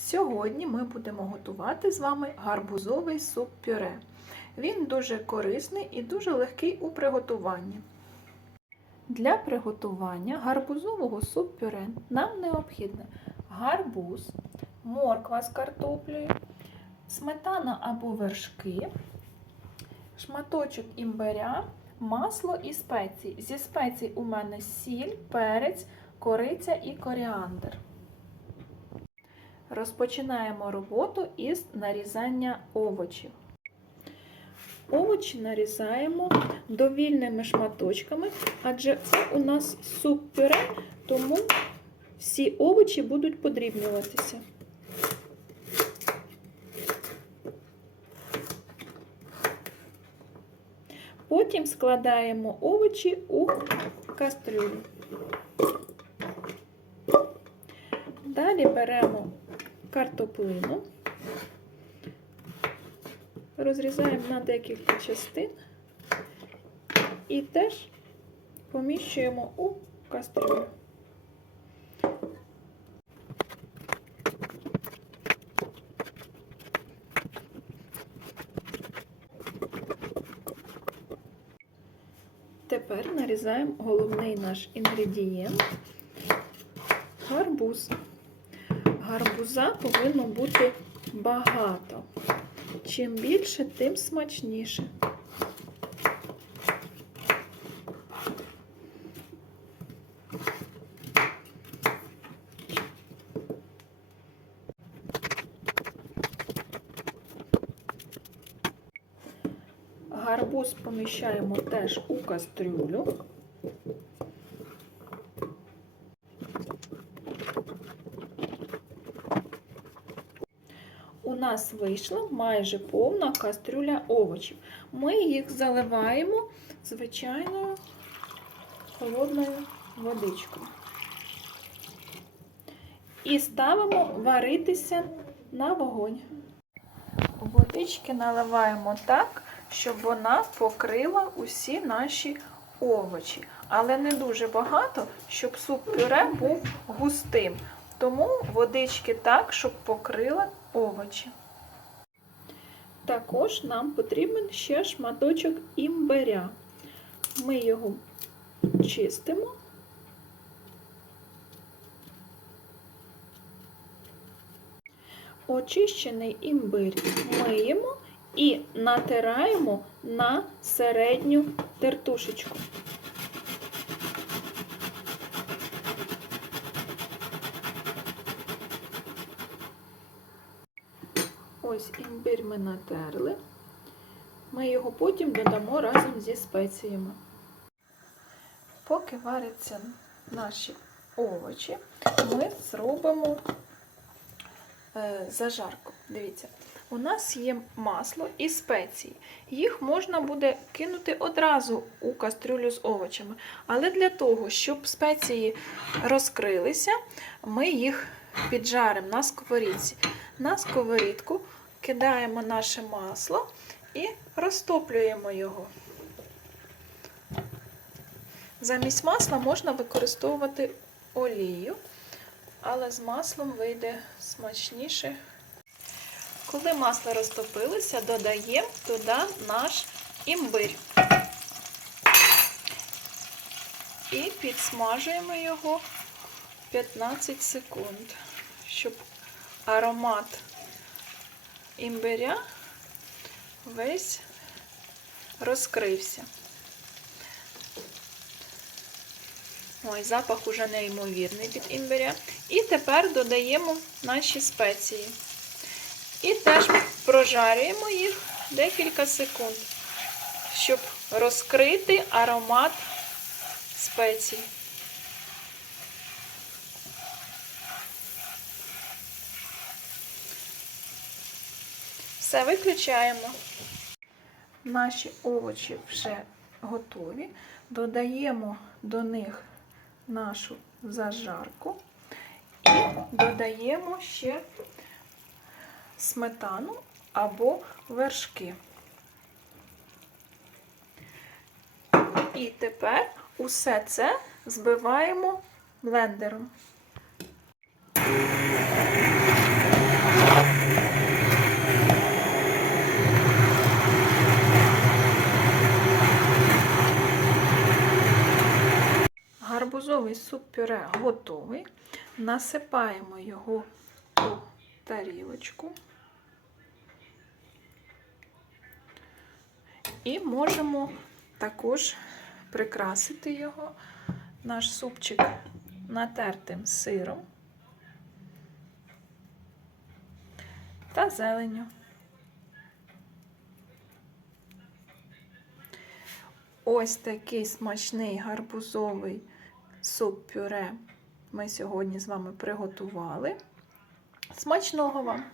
Сьогодні ми будемо готувати з вами гарбузовий суп-пюре. Він дуже корисний і дуже легкий у приготуванні. Для приготування гарбузового суп-пюре нам необхідно гарбуз, морква з картоплею, сметана або вершки, шматочок імбиря, масло і спеції. Зі спецій у мене сіль, перець, кориця і коріандр. Розпочинаємо роботу із нарізання овочів. Овочі нарізаємо довільними шматочками, адже це у нас суп-пюре, тому всі овочі будуть подрібнюватися. Потім складаємо овочі у кастрюлю. Далі беремо картоплину, розрізаємо на декілька частин і теж поміщуємо у кастрюлю. Тепер нарізаємо головний наш інгредієнт гарбуз. Гарбуза повинно бути багато. Чим більше, тим смачніше. Гарбуз поміщаємо теж у кастрюлю. Нас вийшла майже повна кастрюля овочів. Ми їх заливаємо звичайною холодною водичкою. І ставимо варитися на вогонь. Водички наливаємо так, щоб вона покрила усі наші овочі. Але не дуже багато, щоб суп-пюре був густим. Тому водички так, щоб покрила овочі. Також нам потрібен ще шматочок імбиря. Ми його чистимо. Очищений імбир миємо і натираємо на середню тертушечку. Ось імбир ми натерли. Ми його потім додамо разом зі спеціями. Поки варяться наші овочі, ми зробимо е, зажарку. Дивіться, у нас є масло і спеції. Їх можна буде кинути одразу у кастрюлю з овочами. Але для того, щоб спеції розкрилися, ми їх піджаримо на сковорідці. На сковорідку кидаємо наше масло і розтоплюємо його. Замість масла можна використовувати олію, але з маслом вийде смачніше. Коли масло розтопилося, додаємо туди наш імбир і підсмажуємо його 15 секунд, щоб аромат імбиря весь розкрився. Ой, запах уже неймовірний від імбиря. І тепер додаємо наші спеції. І теж прожарюємо їх декілька секунд, щоб розкрити аромат спецій. Все виключаємо. Наші овочі вже готові. Додаємо до них нашу зажарку і додаємо ще сметану або вершки. І тепер усе це збиваємо блендером. Гарбузовий суп-пюре готовий. Насипаємо його у тарілочку. І можемо також прикрасити його, наш супчик натертим сиром та зеленню. Ось такий смачний гарбузовий суп-пюре ми сьогодні з вами приготували. Смачного вам!